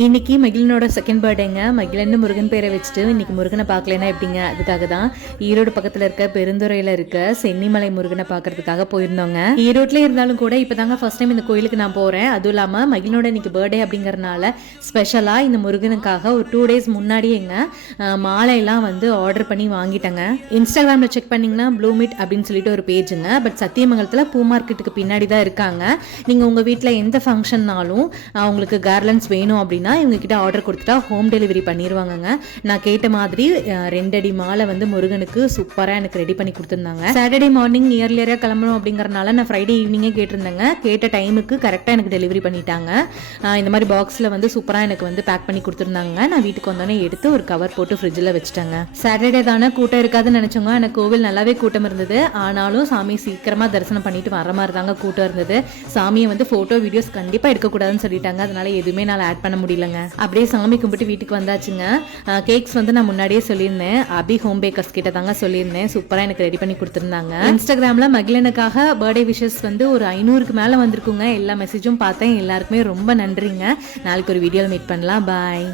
இன்னைக்கு மகிழனோட செகண்ட் பர்த்டேங்க. மகிழன்னு முருகன் பேரை வச்சுட்டு இன்னைக்கு முருகனை பார்க்கலன்னா எப்படிங்க? அதுக்காக தான் ஈரோடு பக்கத்தில் இருக்க பெருந்துறையில் இருக்க சென்னிமலை முருகனை பார்க்கறதுக்காக போயிருந்தோங்க. ஈரோட்டில் இருந்தாலும் கூட இப்போதாங்க ஃபர்ஸ்ட் டைம் இந்த கோயிலுக்கு நான் போகிறேன். அதுவும் இல்லாமல் மகிழனோட இன்னைக்கு பர்த்டே அப்படிங்கறனால ஸ்பெஷலாக இந்த முருகனுக்காக ஒரு 2 days முன்னாடியேங்க மாலையெல்லாம் வந்து ஆர்டர் பண்ணி வாங்கிட்டேங்க. இன்ஸ்டாகிராமில் செக் பண்ணிங்கன்னா ப்ளூமிட் அப்படின்னு சொல்லிட்டு ஒரு பேஜுங்க. பட் சத்தியமங்கலத்தில் பூ மார்க்கெட்டுக்கு பின்னாடி தான் இருக்காங்க. நீங்கள் உங்கள் வீட்டில் எந்த ஃபங்க்ஷன்னாலும் உங்களுக்கு கார்லண்ட்ஸ் வேணும் அப்படின்னு இவங்க கிட்ட ஆர்டர் கொடுத்துட்டா ஹோம் டெலிவரி பண்ணிடுவாங்கங்க. நான் கேட்ட மாதிரி 2 அடி மாலை வந்து முருகனுக்கு சூப்பராக எனக்கு ரெடி பண்ணி கொடுத்துருந்தாங்க. சாட்டர்டே மார்னிங் இயர்லியராக கிளம்பணும் அப்படிங்கறனால நான் ஃப்ரைடே ஈவினிங்கே கேட்டிருந்தேங்க. கேட்ட டைமுக்கு கரெக்டாக எனக்கு டெலிவரி பண்ணிட்டாங்க. இந்த மாதிரி பாக்ஸில் வந்து சூப்பராக எனக்கு வந்து பேக் பண்ணி கொடுத்துருந்தாங்க. நான் வீட்டுக்கு வந்தோடனே எடுத்து ஒரு கவர் போட்டு ஃப்ரிட்ஜில் வச்சுட்டாங்க. சாட்டர்டே தானே கூட்டம் இருக்காதுன்னு நினச்சோங்க. எனக்கு கோவில் நல்லாவே கூட்டம் இருந்தது. ஆனாலும் சாமி சீக்கிரமாக தரிசனம் பண்ணிட்டு வர மாதிரி தாங்க கூட்டம் இருந்தது. சாமியை வந்து ஃபோட்டோ வீடியோஸ் கண்டிப்பாக எடுக்கக்கூடாதுன்னு சொல்லிட்டாங்க. அதனால எதுவுமே நான் ஆட் பண்ண முடியலங்க. அப்படியே சாமி கும்பிட்டு வீட்டுக்கு வந்தாச்சுங்க. கேக்ஸ் வந்து நான் முன்னாடியே சொல்லியிருந்தேன். அபி ஹோம் பேக்கர்ஸ் கிட்ட தாங்க சொல்லியிருந்தேன். சூப்பரா எனக்கு ரெடி பண்ணி கொடுத்துருந்தாங்க. இன்ஸ்டாகிராம்ல மகிழனுக்காக பர்த்டே விஷஸ் வந்து ஒரு 500க்கு மேல வந்திருக்குங்க. எல்லா மெசேஜும் பார்த்தேன். எல்லாருக்குமே ரொம்ப நன்றிங்க. நாளைக்கு ஒரு வீடியோல மீட் பண்ணலாம். பாய்.